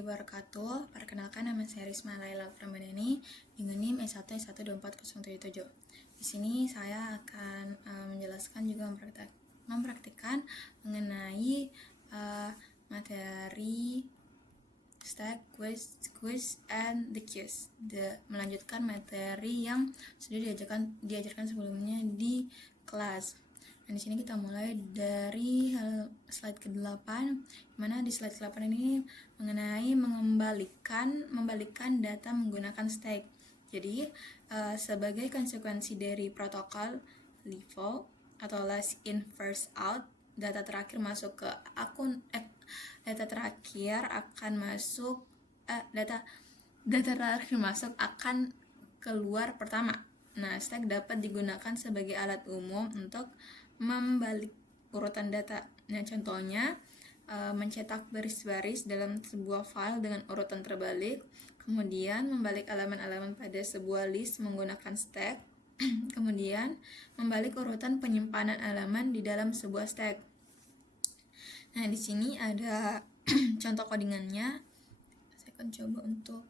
wabarakatuh. Perkenalkan, nama saya Risma Laila Pramandani dengan NIM S1S12407. Di sini saya akan menjelaskan juga mempraktikkan mengenai materi stack, quiz, and the quiz. Melanjutkan materi yang sudah diajarkan sebelumnya di kelas. Dan di sini kita mulai dari slide ke-8, mana di slide ke-8 ini mengenai membalikan data menggunakan stack. Jadi sebagai konsekuensi dari protokol LIFO atau last in first out, data terakhir masuk ke data terakhir akan keluar pertama. Nah, stack dapat digunakan sebagai alat umum untuk membalik urutan data. Nah, contohnya mencetak baris-baris dalam sebuah file dengan urutan terbalik, kemudian membalik elemen-elemen pada sebuah list menggunakan stack, kemudian membalik urutan penyimpanan elemen di dalam sebuah stack. Nah, di sini ada contoh codingannya. Saya akan coba untuk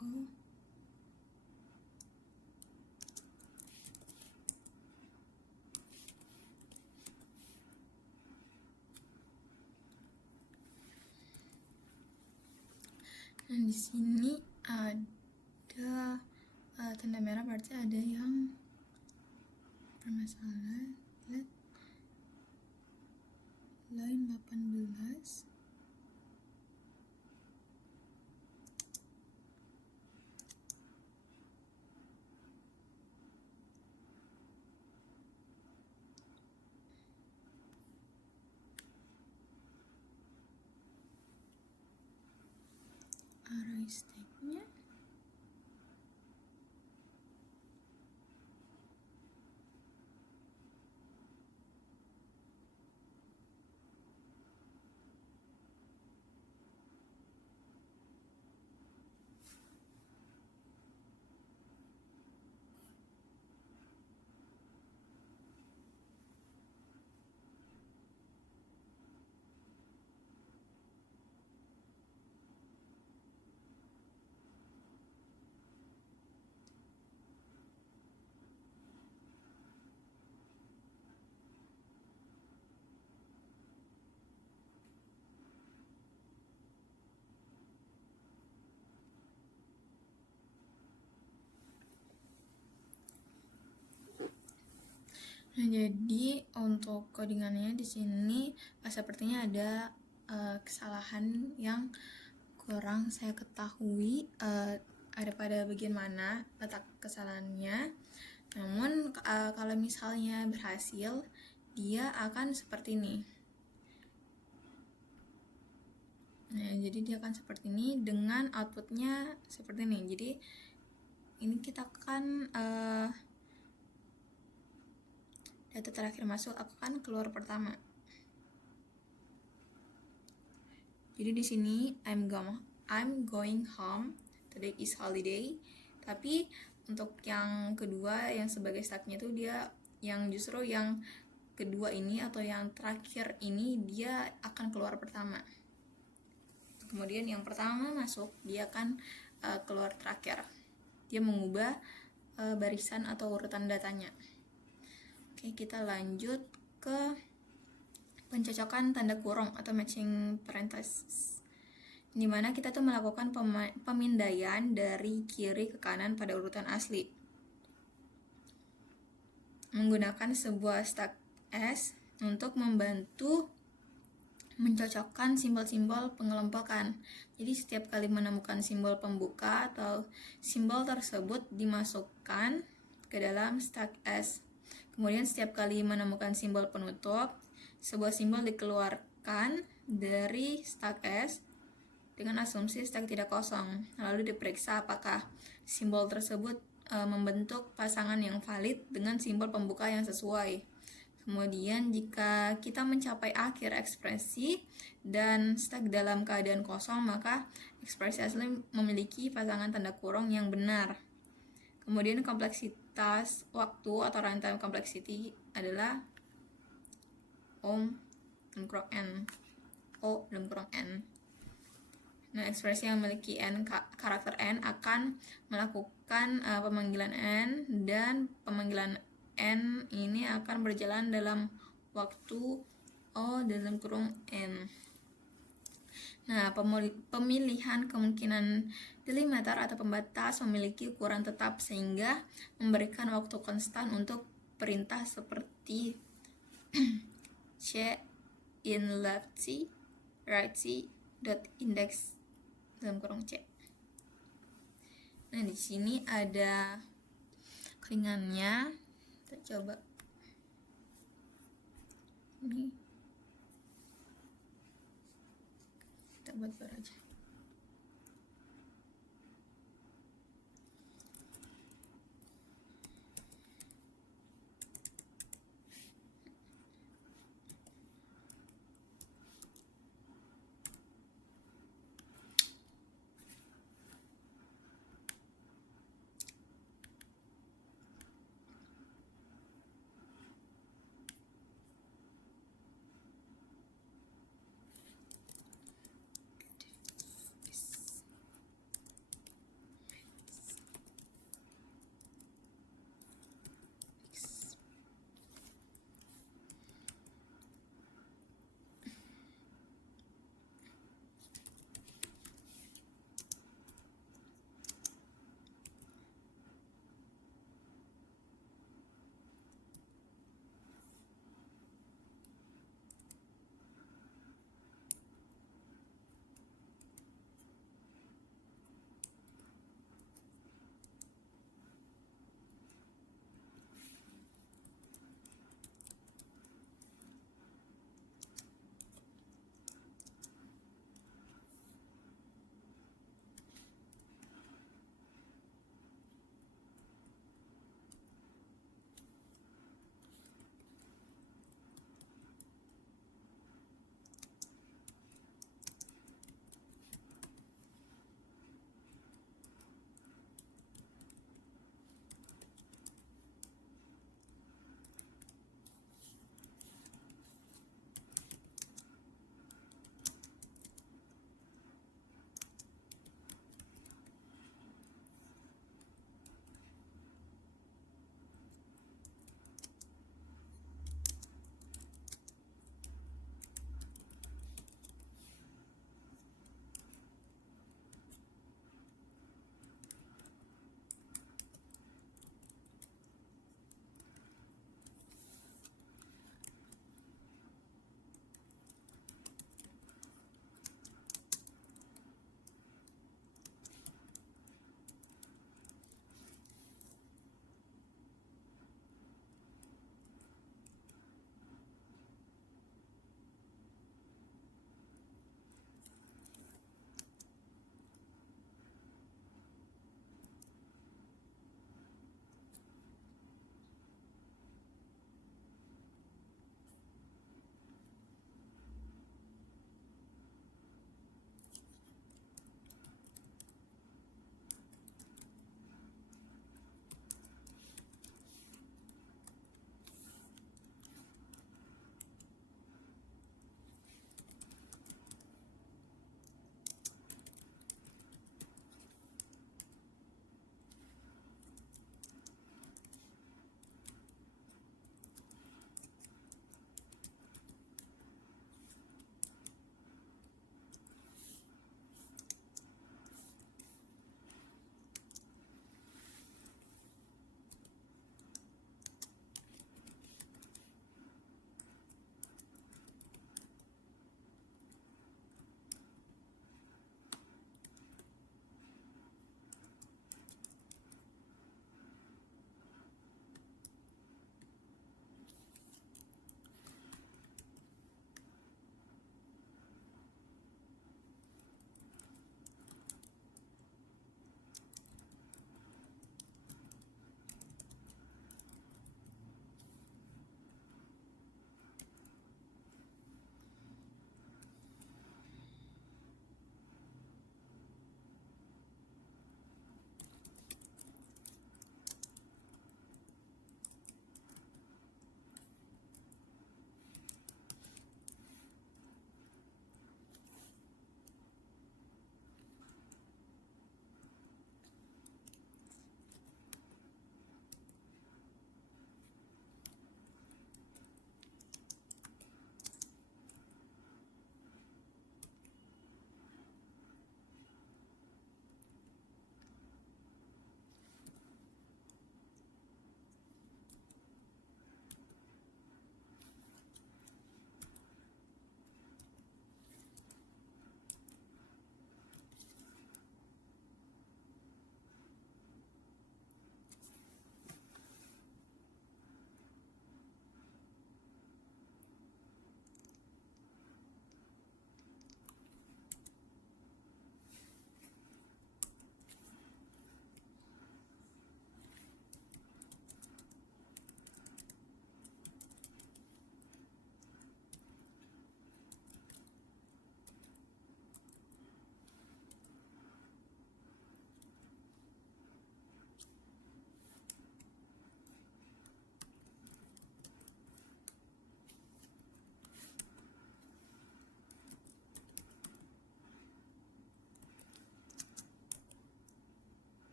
O. Nah, di sini ada tanda merah, berarti ada yang bermasalah. Lihat line 18. Array stack-nya Nah, jadi untuk codingannya di sini sepertinya ada kesalahan yang kurang saya ketahui ada pada bagian mana letak kesalahannya. Namun kalau misalnya berhasil, dia akan seperti ini. Nah, jadi dia akan seperti ini dengan outputnya seperti ini. Jadi ini kita akan data terakhir masuk akan keluar pertama. Jadi di sini I'm going home. Today is holiday. Tapi untuk yang kedua yang sebagai stacknya itu dia yang justru yang kedua ini atau yang terakhir ini dia akan keluar pertama. Kemudian yang pertama masuk dia akan keluar terakhir. Dia mengubah barisan atau urutan datanya. Oke, kita lanjut ke pencocokan tanda kurung atau matching parentheses, di mana kita tuh melakukan pemindaian dari kiri ke kanan pada urutan asli menggunakan sebuah stack S untuk membantu mencocokkan simbol-simbol pengelompokan. Jadi setiap kali menemukan simbol pembuka atau simbol tersebut dimasukkan ke dalam stack S. Kemudian setiap kali menemukan simbol penutup, sebuah simbol dikeluarkan dari stack S dengan asumsi stack tidak kosong. Lalu diperiksa apakah simbol tersebut membentuk pasangan yang valid dengan simbol pembuka yang sesuai. Kemudian jika kita mencapai akhir ekspresi dan stack dalam keadaan kosong, maka ekspresi asli memiliki pasangan tanda kurung yang benar. Kemudian kompleksitas waktu atau runtime complexity adalah O dalam kurung N. Nah, ekspresi yang memiliki karakter N akan melakukan pemanggilan N, dan pemanggilan N ini akan berjalan dalam waktu O dalam kurung N. Nah, pemilihan kemungkinan delimiter atau pembatas memiliki ukuran tetap sehingga memberikan waktu konstan untuk perintah seperti c in left c, right c, dot index dalam kurung c. Nah, di sini ada codingannya. Kita coba ini, kita buat baru aja.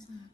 salah.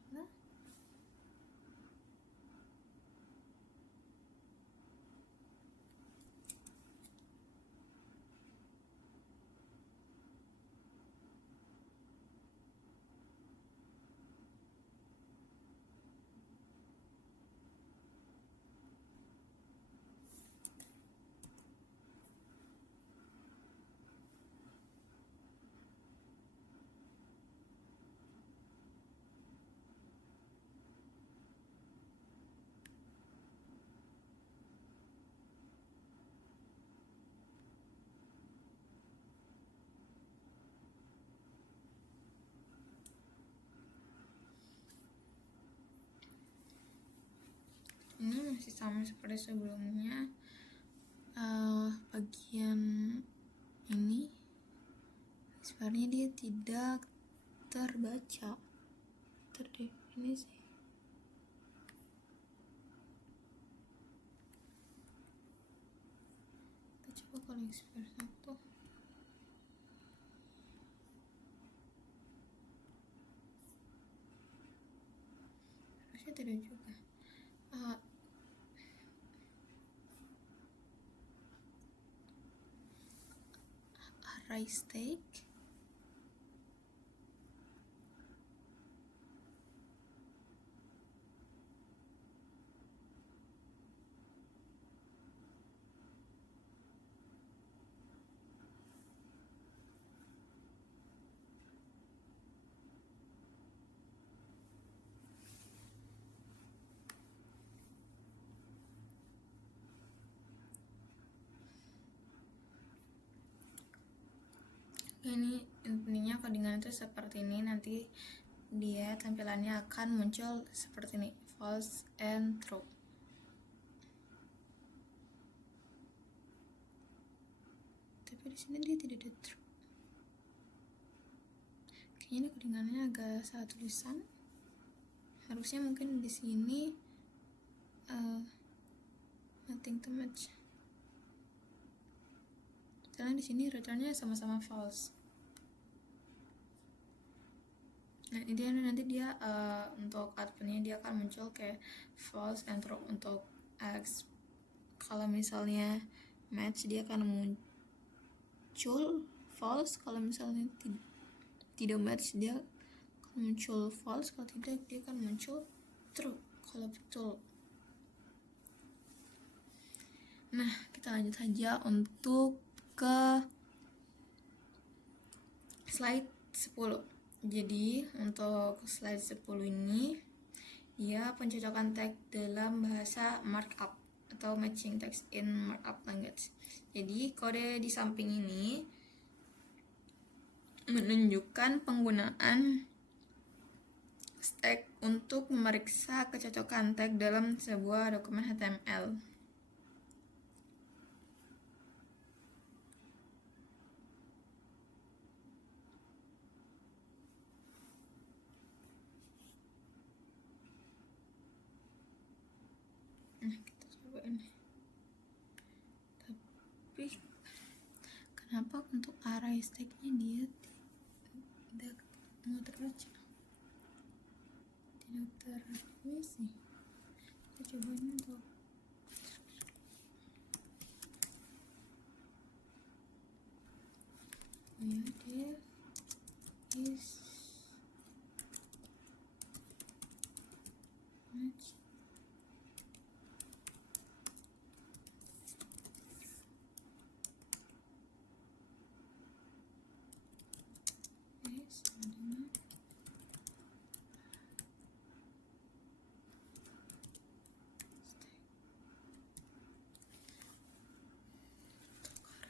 Ini masih sama seperti sebelumnya. Bagian ini sebenarnya dia tidak terbaca, terdefinisi. Kita coba koleksi per satu. Harusnya tidak juga. Array stack. Ini intinya codingan itu seperti ini. Nanti dia tampilannya akan muncul seperti ini, false and true. Tapi di sini dia tidak ada true. Kayaknya ini codingannya agak salah tulisan. Harusnya mungkin di sini nothing to match. Karena di sini returnnya sama-sama false. Nah, ini nanti dia untuk outputnya dia akan muncul kayak false and true untuk X. Kalau misalnya match dia akan muncul false, kalau misalnya tidak match dia akan muncul false, kalau tidak dia akan muncul true kalau betul. Nah, kita lanjut saja untuk ke slide 10. Jadi untuk slide 10 ini dia pencocokan tag dalam bahasa markup atau matching text in markup language. Jadi kode di samping ini menunjukkan penggunaan stack untuk memeriksa kecocokan tag dalam sebuah dokumen HTML. Nah, kita coba ini. Tapi kenapa untuk array stacknya dia tidak mau terbaca, tidak terdefinisi? Kita coba ini untuk dia is match sama dengan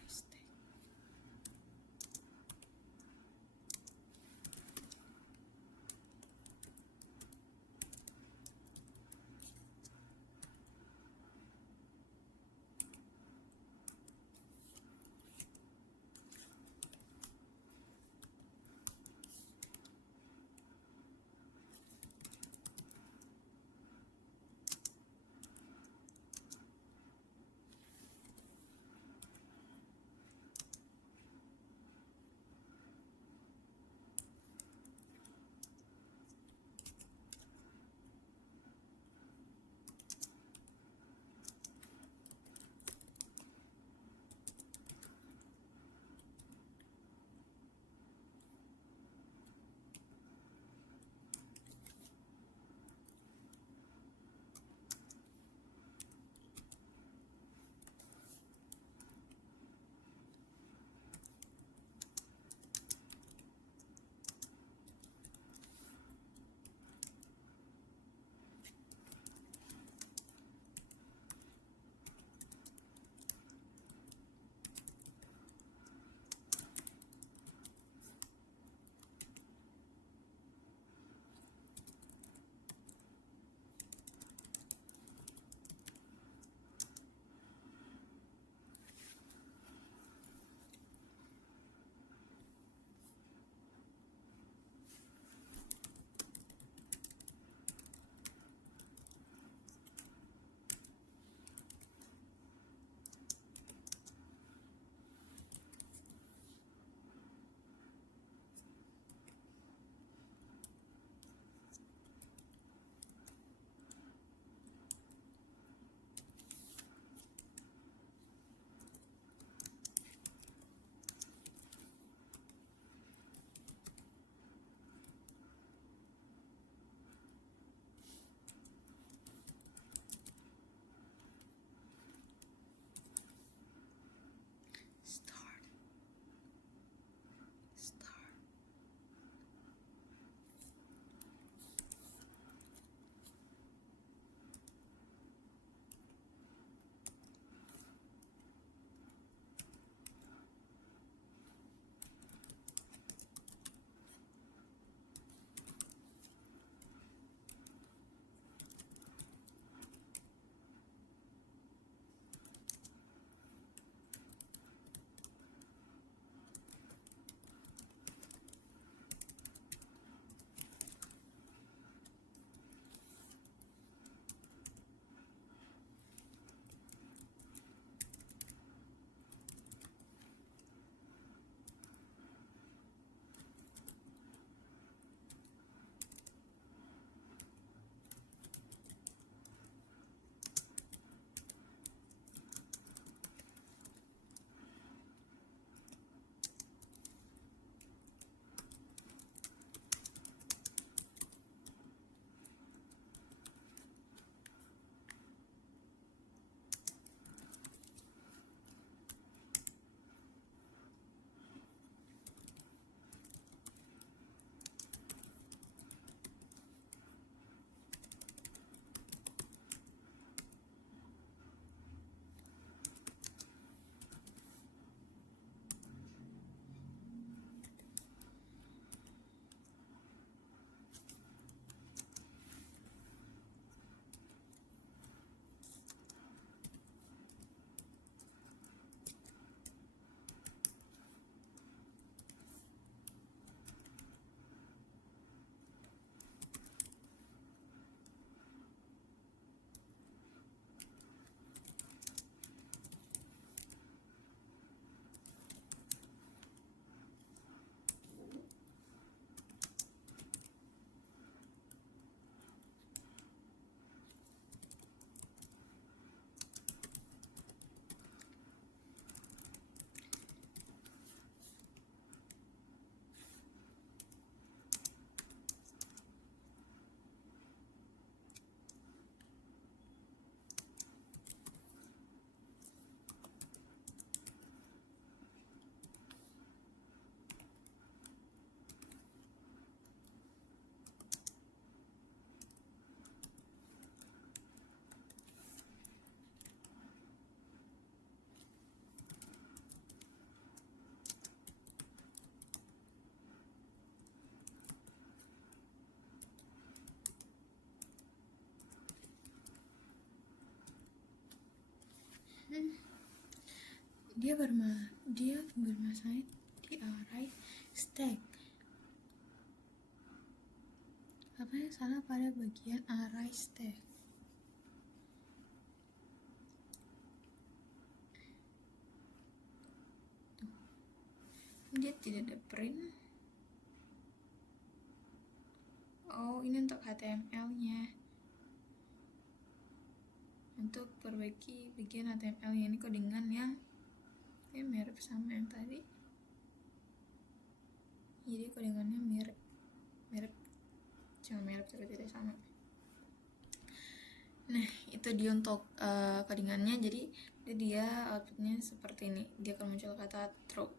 stack. dia bermasalah di array stack. Apa yang salah pada bagian array stack? Dia tidak ada print. Oh, ini untuk HTML-nya. Untuk perbaiki bagian HTML-nya, ini codingan yang mirip sama yang tadi. Jadi codingannya mirip, cuma mirip tapi tidak sama. Nah, itu dia untuk codingannya. Jadi dia outputnya seperti ini. Dia akan muncul kata true.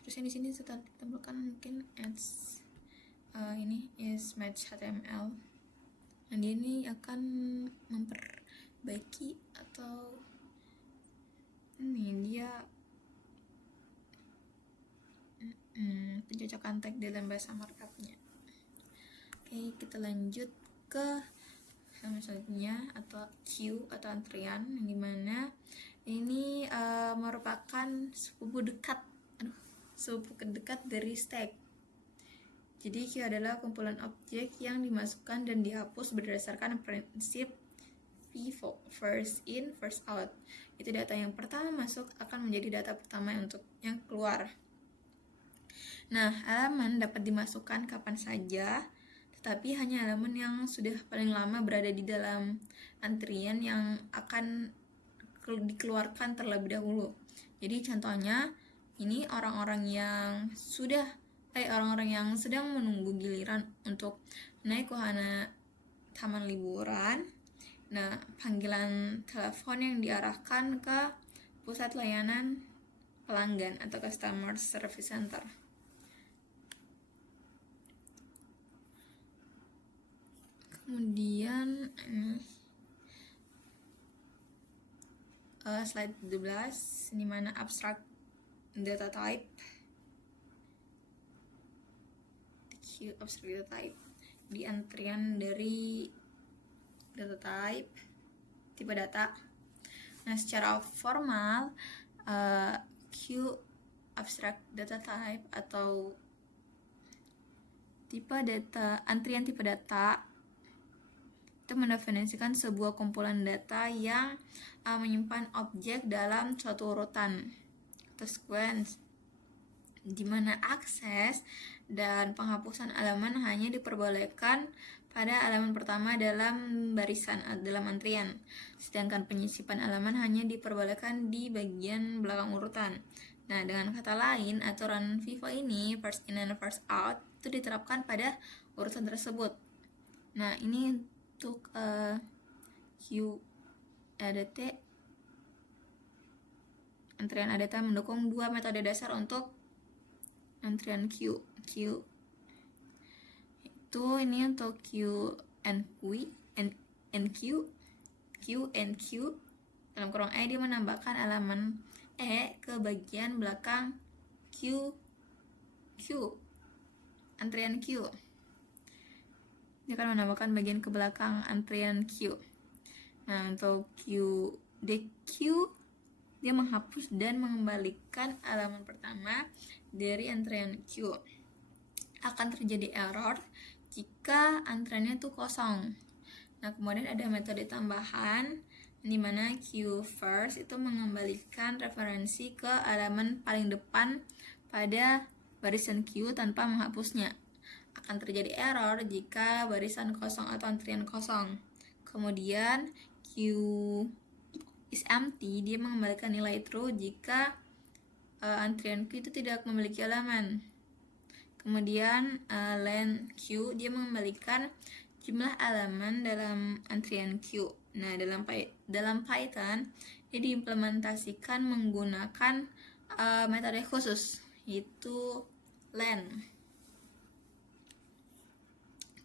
Terus yang di sini saya tambahkan mungkin ads ini is match HTML. Nah, dia ini akan memperbaiki atau ini dia pencocokan tag dalam bahasa markupnya. Oke, kita lanjut ke halaman selanjutnya atau queue atau antrian, yang dimana ini merupakan sepupu dekat dari stack. Jadi queue adalah kumpulan objek yang dimasukkan dan dihapus berdasarkan prinsip FIFO, first in first out. Itu data yang pertama masuk akan menjadi data pertama untuk yang keluar. Nah, halaman dapat dimasukkan kapan saja, tetapi hanya halaman yang sudah paling lama berada di dalam antrian yang akan dikeluarkan terlebih dahulu. Jadi contohnya ini orang-orang yang sedang menunggu giliran untuk naik wahana taman liburan. Nah, panggilan telepon yang diarahkan ke pusat layanan pelanggan atau customer service center. Kemudian slide 12, di mana abstract data type. Abstract data type di antrian dari data type, tipe data. Nah, secara formal queue abstract data type atau tipe data, antrian tipe data itu mendefinisikan sebuah kumpulan data yang menyimpan objek dalam suatu urutan atau sequence, di mana akses dan penghapusan elemen hanya diperbolehkan pada elemen pertama dalam barisan dalam antrian, sedangkan penyisipan elemen hanya diperbolehkan di bagian belakang urutan. Nah, dengan kata lain, aturan FIFO ini first in and first out itu diterapkan pada urutan tersebut. Nah, ini untuk QADT, antrian ADT mendukung dua metode dasar untuk antrian Q itu ini untuk Q and Q dalam kurung E, dia menambahkan elemen E ke bagian belakang Q antrian Q. Dia akan menambahkan bagian ke belakang antrian Q. Nah, untuk QDQ dia menghapus dan mengembalikan elemen pertama dari antrian Q. Akan terjadi error jika antriannya itu kosong. Nah, kemudian ada metode tambahan di mana Q first itu mengembalikan referensi ke elemen paling depan pada barisan Q tanpa menghapusnya. Akan terjadi error jika barisan kosong atau antrian kosong. Kemudian Q is empty, dia mengembalikan nilai true jika antrian Q itu tidak memiliki elemen. Kemudian len Q, dia mengembalikan jumlah elemen dalam antrian Q. Nah, dalam Python dia diimplementasikan menggunakan metode khusus, yaitu len.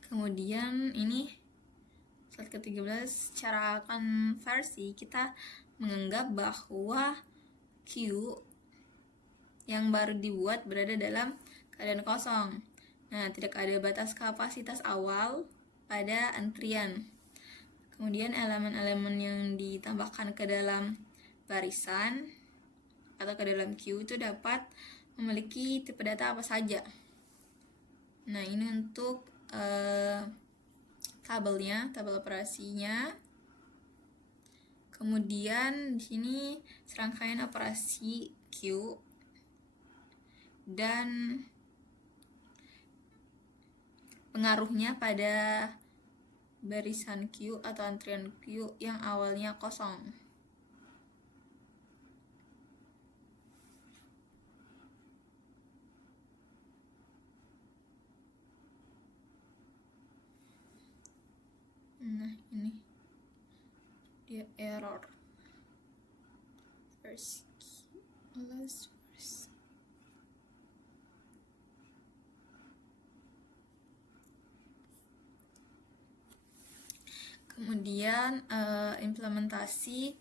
Kemudian ini slide ke-13, cara konversi. Kita menganggap bahwa Q yang baru dibuat berada dalam keadaan kosong. Nah, tidak ada batas kapasitas awal pada antrian. Kemudian elemen-elemen yang ditambahkan ke dalam barisan atau ke dalam queue itu dapat memiliki tipe data apa saja. Nah, ini untuk tabelnya, tabel operasinya. Kemudian di sini serangkaian operasi queue dan pengaruhnya pada barisan queue atau antrian queue yang awalnya kosong. Nah, ini dia error. First queue, last first. Kemudian implementasi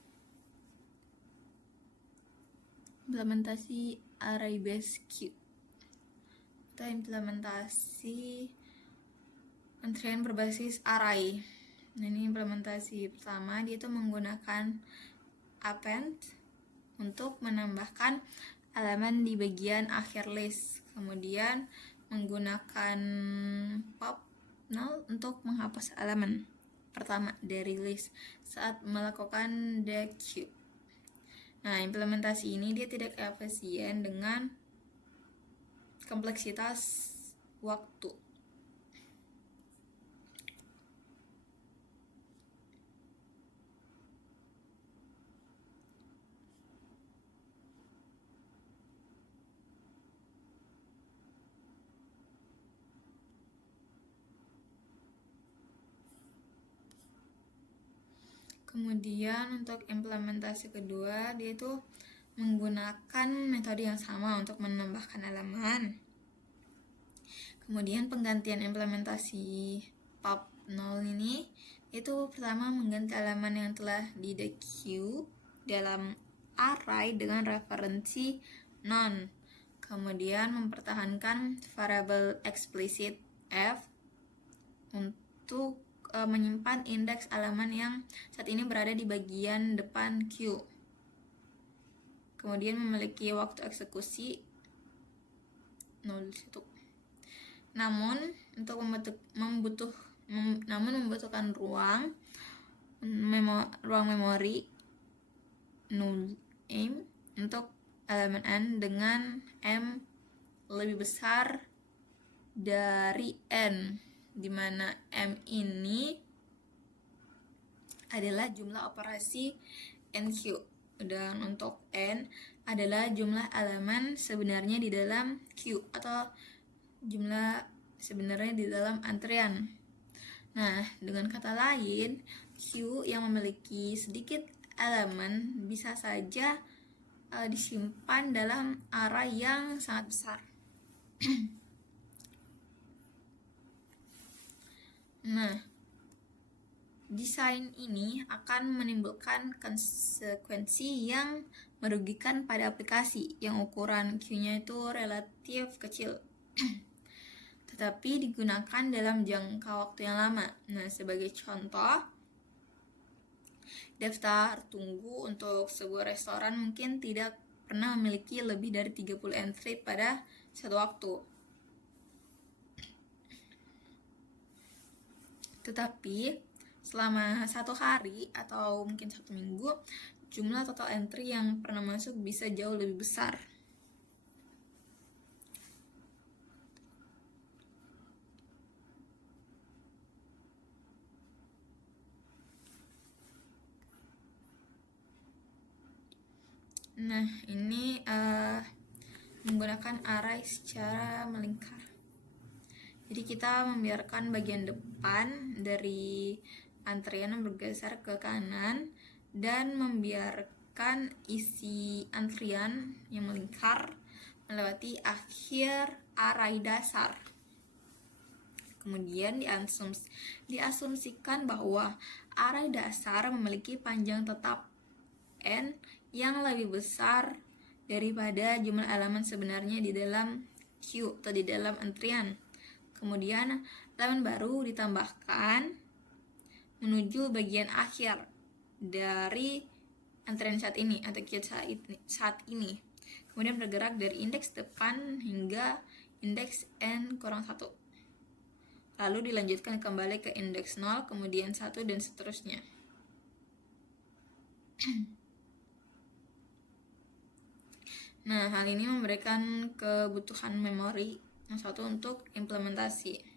array based queue atau implementasi antrian berbasis array. Nah, ini implementasi pertama, dia itu menggunakan append untuk menambahkan elemen di bagian akhir list, kemudian menggunakan pop null untuk menghapus elemen pertama dari list saat melakukan the queue. Nah, implementasi ini dia tidak efisien dengan kompleksitas waktu. Kemudian untuk implementasi kedua, dia itu menggunakan metode yang sama untuk menambahkan elemen. Kemudian penggantian implementasi pop null ini itu pertama mengganti elemen yang telah di the queue dalam array dengan referensi none. Kemudian mempertahankan variabel explicit f untuk menyimpan indeks elemen yang saat ini berada di bagian depan queue. Kemudian memiliki waktu eksekusi 0 situ. Namun membutuhkan ruang memori null m untuk elemen n dengan m lebih besar dari n, di mana m ini adalah jumlah operasi NQ dan untuk n adalah jumlah elemen sebenarnya di dalam queue atau jumlah sebenarnya di dalam antrian. Nah, dengan kata lain, queue yang memiliki sedikit elemen bisa saja disimpan dalam array yang sangat besar. Nah, desain ini akan menimbulkan konsekuensi yang merugikan pada aplikasi yang ukuran queue-nya itu relatif kecil tetapi digunakan dalam jangka waktu yang lama. Nah, sebagai contoh, daftar tunggu untuk sebuah restoran mungkin tidak pernah memiliki lebih dari 30 entry pada satu waktu. Tetapi selama satu hari atau mungkin satu minggu, jumlah total entry yang pernah masuk bisa jauh lebih besar. Nah, ini menggunakan array secara melingkar. Jadi kita membiarkan bagian depan dari antrian bergeser ke kanan dan membiarkan isi antrian yang melingkar melewati akhir array dasar. Kemudian diasumsikan bahwa array dasar memiliki panjang tetap n yang lebih besar daripada jumlah elemen sebenarnya di dalam queue atau di dalam antrian. Kemudian elemen baru ditambahkan menuju bagian akhir dari antrian saat ini atau queue saat ini. kemudian bergerak dari indeks depan hingga indeks n kurang 1. Lalu dilanjutkan kembali ke indeks 0, kemudian 1, dan seterusnya. Nah, hal ini memberikan kebutuhan memori yang satu untuk implementasi.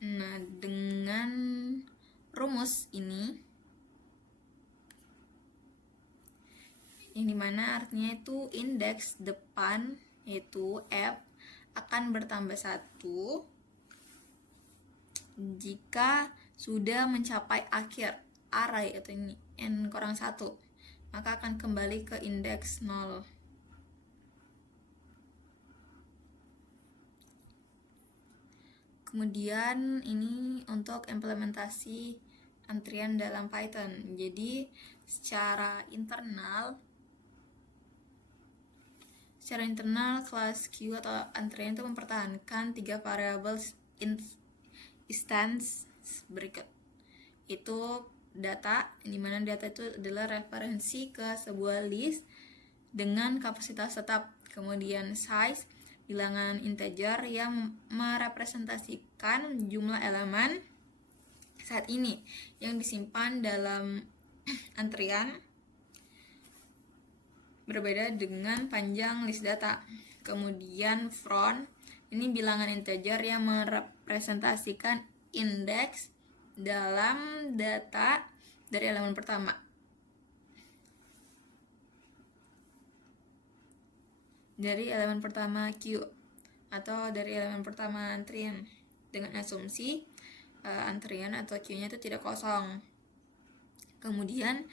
Nah, dengan rumus ini, yang dimana artinya itu indeks depan yaitu F akan bertambah 1 jika sudah mencapai akhir array atau ini n kurang 1, maka akan kembali ke indeks 0. Kemudian ini untuk implementasi antrian dalam Python. Jadi secara internal kelas Q atau antrian itu mempertahankan 3 variabel instance berikut. Itu data, dimana data itu adalah referensi ke sebuah list dengan kapasitas tetap. Kemudian size, bilangan integer yang merepresentasikan jumlah elemen saat ini yang disimpan dalam antrian, berbeda dengan panjang list data. Kemudian front, ini bilangan integer yang merepresentasikan indeks dalam data dari elemen pertama. Dari elemen pertama Q atau dari elemen pertama antrian, dengan asumsi antrian atau Q-nya itu tidak kosong. Kemudian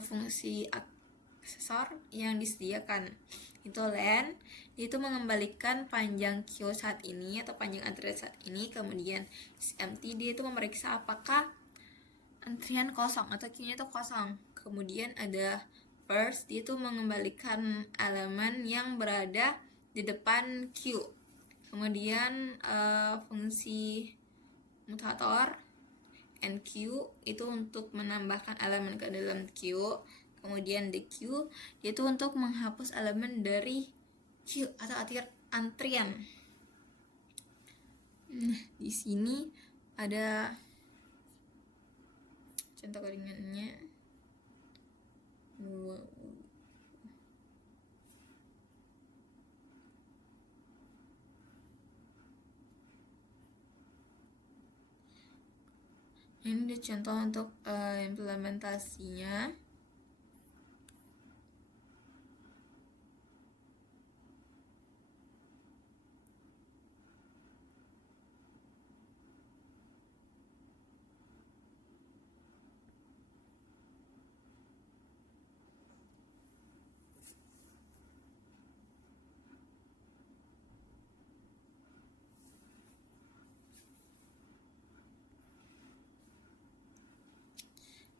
fungsi aksesor yang disediakan itu len, itu mengembalikan panjang Q saat ini atau panjang antrian saat ini. Kemudian empty, dia itu memeriksa apakah antrian kosong atau Q-nya itu kosong. Kemudian ada first, dia itu mengembalikan elemen yang berada di depan Q. Kemudian fungsi mutator NQ itu untuk menambahkan elemen ke dalam Q. Kemudian DQ itu untuk menghapus elemen dari Q atau antrian. Nah, di sini ada contoh codingannya. Ini dia contoh untuk implementasinya.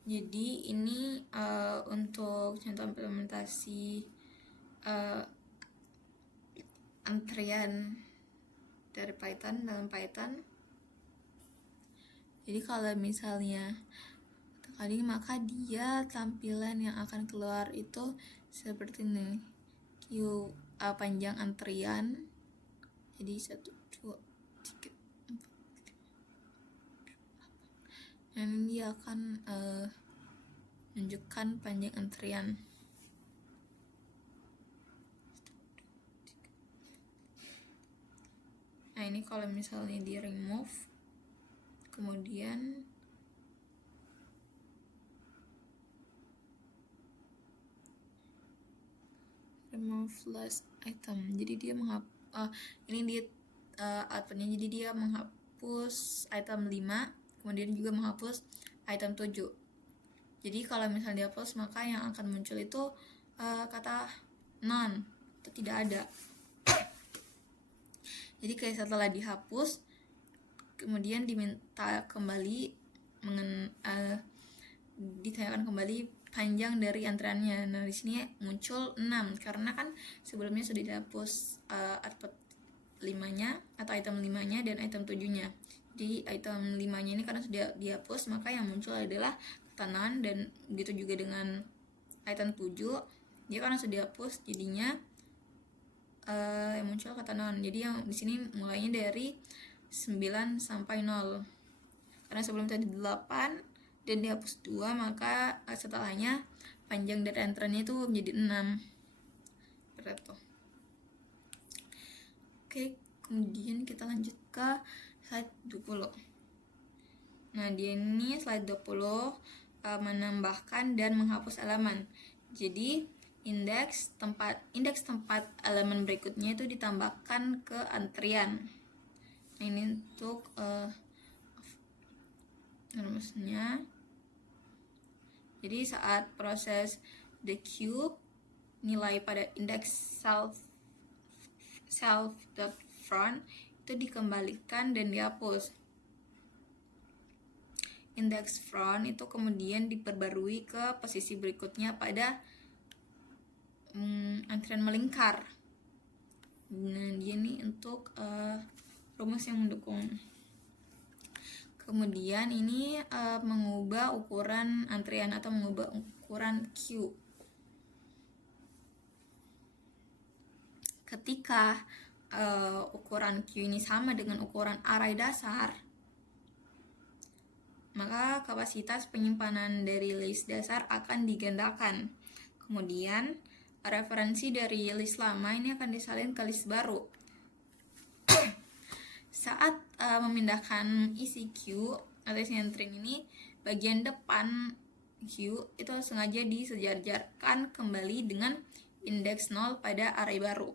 Jadi ini untuk contoh implementasi antrian dari Python dalam Python. Jadi kalau misalnya kali, maka dia tampilan yang akan keluar itu seperti ini. Q panjang antrian. Jadi 1, 2, 3, 4, 5. Dan dia akan menunjukkan panjang antrian. Nah, ini kalau misalnya di remove, kemudian remove last item, jadi dia ini dia outputnya, jadi dia menghapus item 5, kemudian juga menghapus item 7. Jadi kalau misalnya dihapus, maka yang akan muncul itu kata none, itu tidak ada. Jadi kayak setelah dihapus, kemudian diminta kembali ditanyakan kembali panjang dari antriannya. Nah, di sini muncul 6 karena kan sebelumnya sudah dihapus output 5-nya atau item 5-nya dan item 7-nya. Di item 5-nya ini karena sudah dihapus, maka yang muncul adalah ketahanan, dan begitu juga dengan item 7, dia karena sudah dihapus jadinya yang muncul ketahanan. Jadi yang di sini mulainya dari 9 sampai 0. Karena sebelum tadi 8 dan dihapus 2, maka setelahnya panjang dari antreannya itu menjadi 6. Betul. Oke, kemudian kita lanjut ke slide 20. Nah, di ini slide 20 menambahkan dan menghapus elemen. Jadi, indeks tempat elemen berikutnya itu ditambahkan ke antrian. Nah, ini untuk rumusnya. Jadi saat proses the queue, nilai pada indeks self.front itu dikembalikan dan dihapus. Indeks front itu kemudian diperbarui ke posisi berikutnya pada antrian melingkar. Nah, dia ini untuk rumus yang mendukung. Kemudian ini mengubah ukuran antrian atau mengubah ukuran queue. Ketika ukuran queue ini sama dengan ukuran array dasar, maka kapasitas penyimpanan dari list dasar akan digandakan. Kemudian referensi dari list lama ini akan disalin ke list baru. Saat memindahkan isi queue atau isi entry ini, bagian depan queue itu sengaja disejajarkan kembali dengan indeks 0 pada array baru.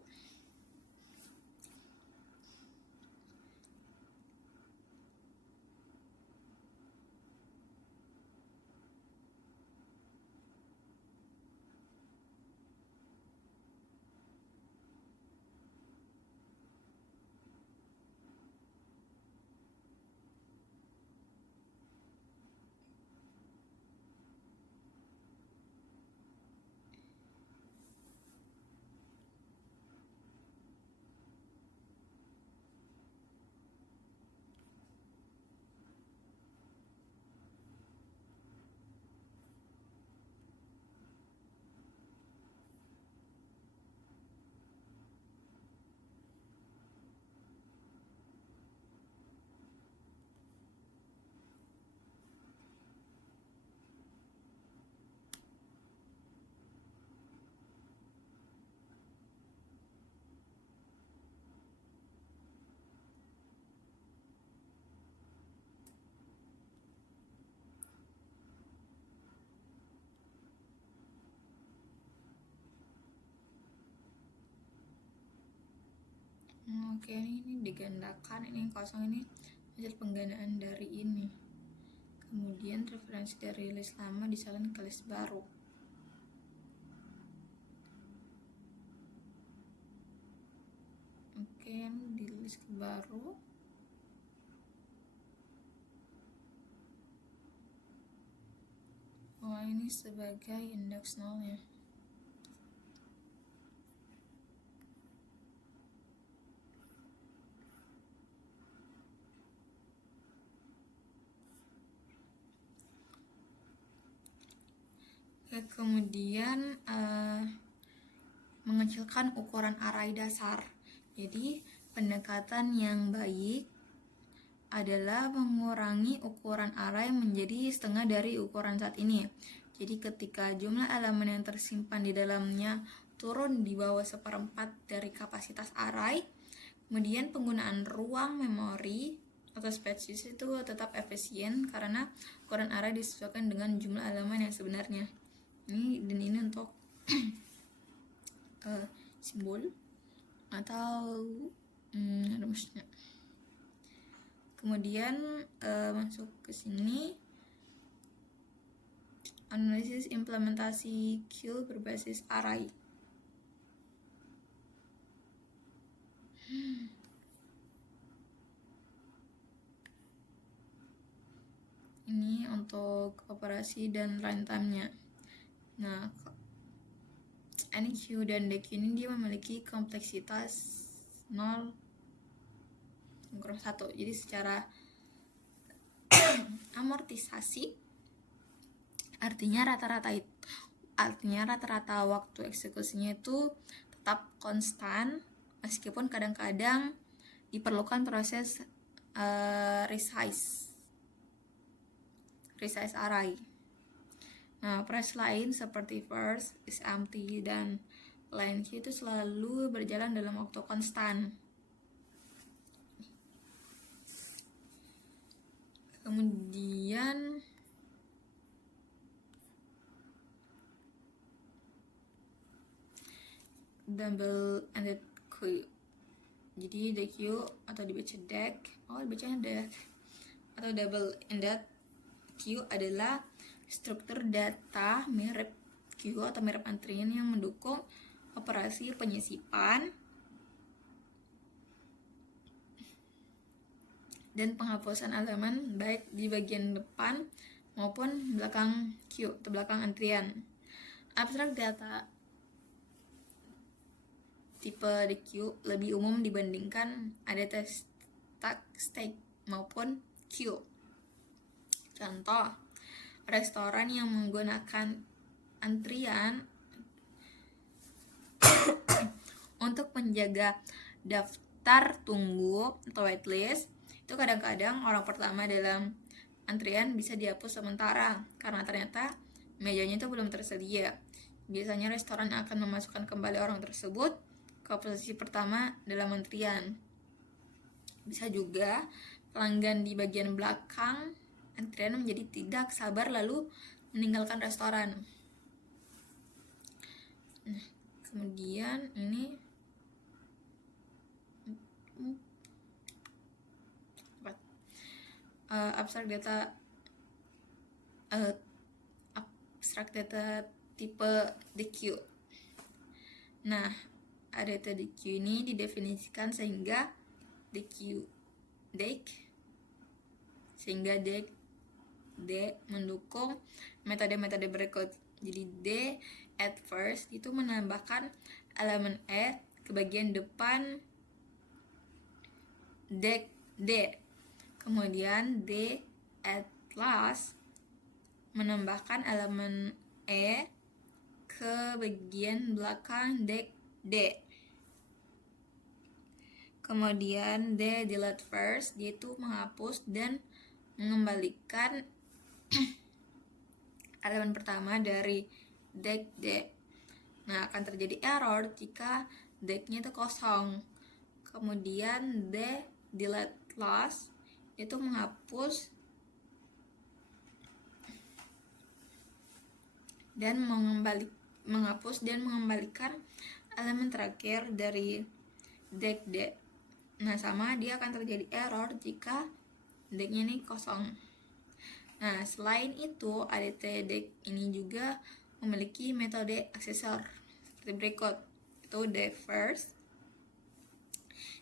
Oke, ini digandakan, ini kosong, ini hasil penggandaan dari ini. Kemudian referensi dari list lama disalin ke list baru. Oke, di list baru. Oh, ini sebagai indeks 0-nya. Kemudian mengecilkan ukuran array dasar. Jadi pendekatan yang baik adalah mengurangi ukuran array menjadi setengah dari ukuran saat ini. Jadi ketika jumlah elemen yang tersimpan di dalamnya turun di bawah 1/4 dari kapasitas array, kemudian penggunaan ruang memori atau space itu tetap efisien karena ukuran array disesuaikan dengan jumlah elemen yang sebenarnya. Ini untuk simbol atau rumusnya. Kemudian masuk ke sini, analisis implementasi queue berbasis array. Ini untuk operasi dan runtime-nya. Nah, any queue dan DQ ini dia memiliki kompleksitas 0 kurang 1. Jadi secara amortisasi artinya rata-rata waktu eksekusinya itu tetap konstan, meskipun kadang-kadang diperlukan proses resize array. Nah, proses lain seperti first is empty dan line Q itu selalu berjalan dalam waktu konstan. Kemudian double ended queue. Jadi the queue atau dibaca deck, dibacanya deck atau double ended queue adalah struktur data mirip queue atau mirip antrian yang mendukung operasi penyisipan dan penghapusan elemen baik di bagian depan maupun belakang queue atau belakang antrian. Abstrak data tipe queue lebih umum dibandingkan ada stack maupun queue. Contoh, restoran yang menggunakan antrian untuk menjaga daftar tunggu atau waitlist, itu kadang-kadang orang pertama dalam antrian bisa dihapus sementara karena ternyata mejanya itu belum tersedia. Biasanya restoran akan memasukkan kembali orang tersebut ke posisi pertama dalam antrian. Bisa juga pelanggan di bagian belakang antrian menjadi tidak sabar lalu meninggalkan restoran. Nah, kemudian ini abstrak data tipe DQ. Nah, data DQ ini didefinisikan sehingga DQ D mendukung metode-metode berikut. Jadi D at first itu menambahkan elemen E ke bagian depan deck D. Kemudian D at last menambahkan elemen E ke bagian belakang deck D. Kemudian D delete first, yaitu menghapus dan mengembalikan elemen pertama dari deck D. Nah, akan terjadi error jika decknya itu kosong. Kemudian D delete last itu menghapus dan mengembalikan elemen terakhir dari deck D. Nah, sama dia akan terjadi error jika decknya ini kosong. Nah, selain itu ADT deck ini juga memiliki metode aksesor seperti berikut. Itu D first.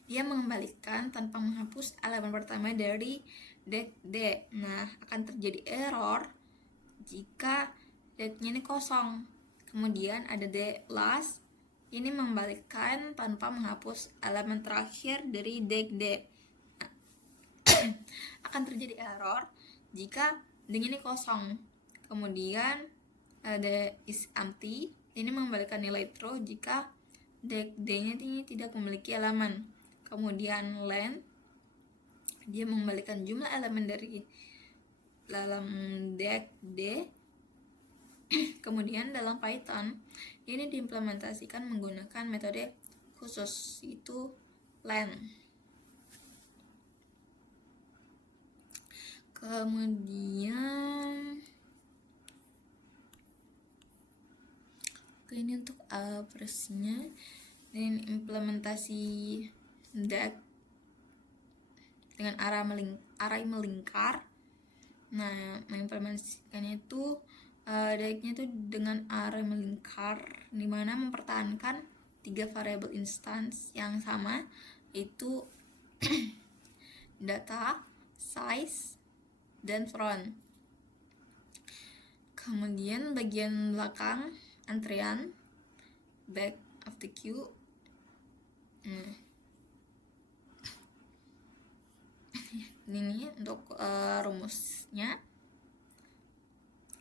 Dia mengembalikan tanpa menghapus elemen pertama dari deck D. Nah, akan terjadi error jika decknya ini kosong. Kemudian ada D last, ini mengembalikan tanpa menghapus elemen terakhir dari deck D. Nah, akan terjadi error jika deck ini kosong. Kemudian ada is empty, ini mengembalikan nilai true jika deck D-nya ini tidak memiliki elemen. Kemudian len, dia mengembalikan jumlah elemen dari dalam deck D. Kemudian dalam Python ini diimplementasikan menggunakan metode khusus, yaitu len. Kemudian ini untuk operasinya dan implementasi deck dengan array melingkar. Nah, mengimplementasikannya itu decknya itu dengan array melingkar, dimana mempertahankan 3 variabel instance yang sama, yaitu data, size, dan front. Kemudian bagian belakang antrian, back of the queue. ini untuk rumusnya.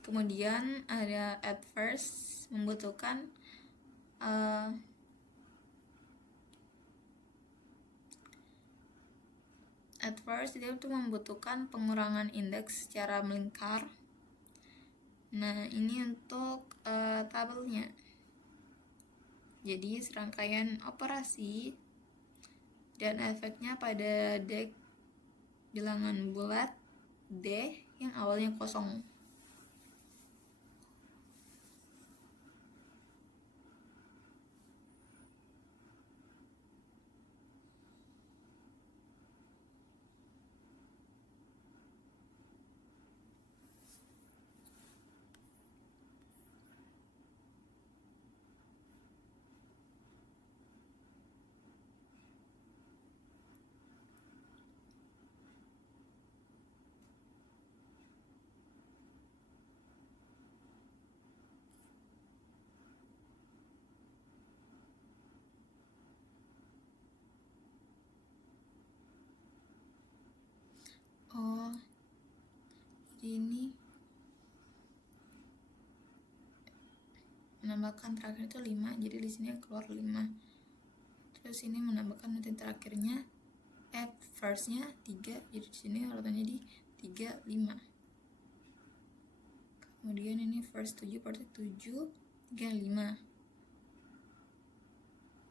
Kemudian ada at first, membutuhkan at first dia tuh membutuhkan pengurangan indeks secara melingkar. Nah, ini untuk tabelnya. Jadi serangkaian operasi dan efeknya pada DEX bilangan bulat D yang awalnya kosong. Oh, jadi ini menambahkan terakhir itu 5, jadi di sini keluar 5. Terus ini menambahkan nanti terakhirnya at first-nya 3, jadi di sini urutannya di 3, 5. Kemudian ini first 7 berarti 7, 3, 5.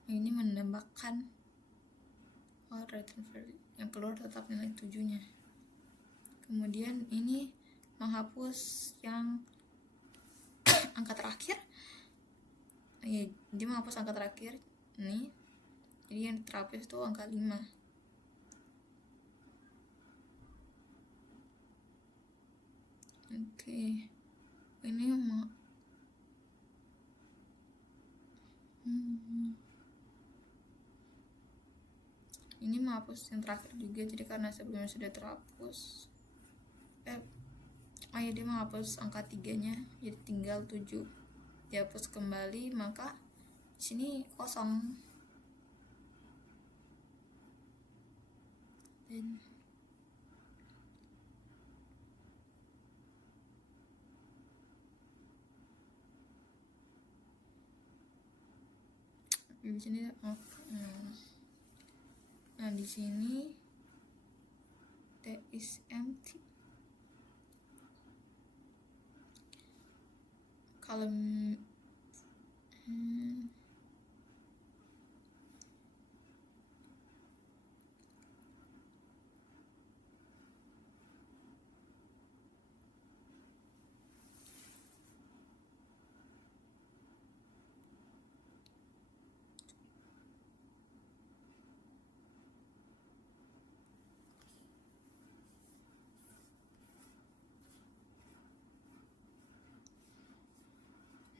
Ini menambahkan yang keluar tetap nilai 7-nya. Kemudian ini menghapus yang angka terakhir. Ya, dia menghapus angka terakhir nih. Jadi yang terhapus itu angka 5. Oke. Ini ini menghapus yang terakhir juga, jadi karena sebelumnya sudah terhapus. Ya, dia menghapus angka 3-nya, jadi tinggal 7. Dihapus kembali, maka di sini kosong. Dan di sini nah di sini that is empty. Kalau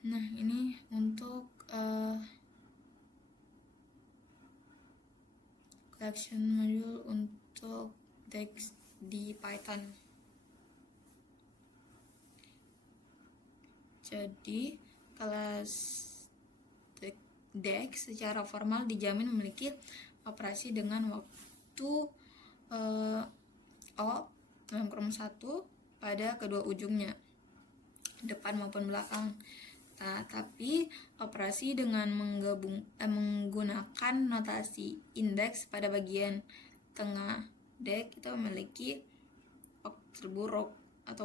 nah ini untuk collection module untuk DEX di Python. Jadi kelas DEX secara formal dijamin memiliki operasi dengan waktu O dalam kurung 1 pada kedua ujungnya, depan maupun belakang. Nah, tapi operasi dengan menggunakan notasi indeks pada bagian tengah DEX itu memiliki waktu terburuk atau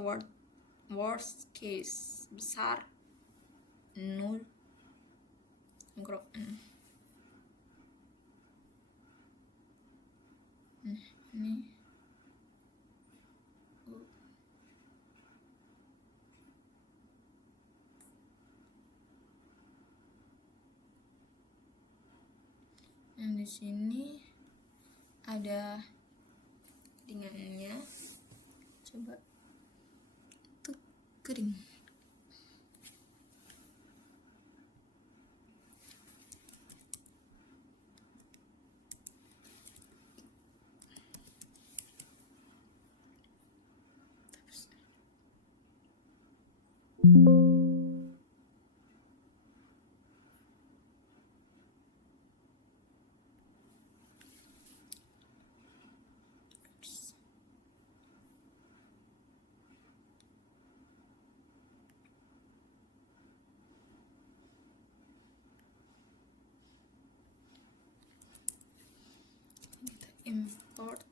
worst case besar 0. Ini yang di sini ada ringannya, coba tuh kering. import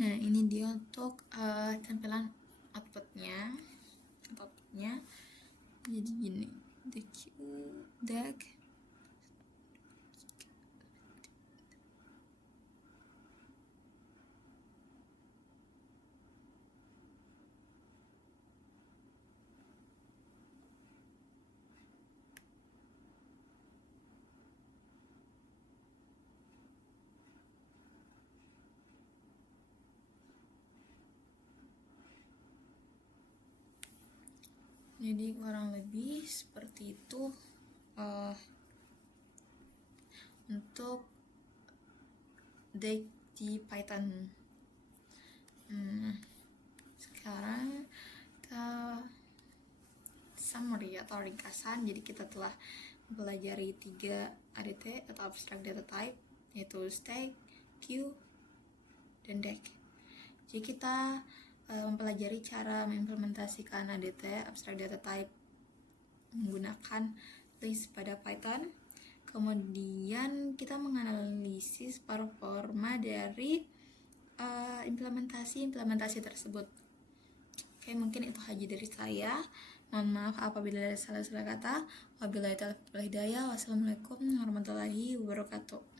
Nah, ini dia untuk tampilan outputnya. Jadi gini, the queue deck. Jadi kurang lebih seperti itu untuk deck di Python. Sekarang kita summary atau ringkasan. Jadi kita telah mempelajari 3 ADT atau abstract data type, yaitu stack, queue, dan deck. Jadi kita mempelajari cara mengimplementasikan ADT, abstract data type, menggunakan list pada Python. Kemudian kita menganalisis performa dari implementasi tersebut. Oke, mungkin itu aja dari saya. Mohon maaf apabila ada salah-salah kata. Wabillahi taufiq wal hidayah. Wassalamualaikum warahmatullahi wabarakatuh.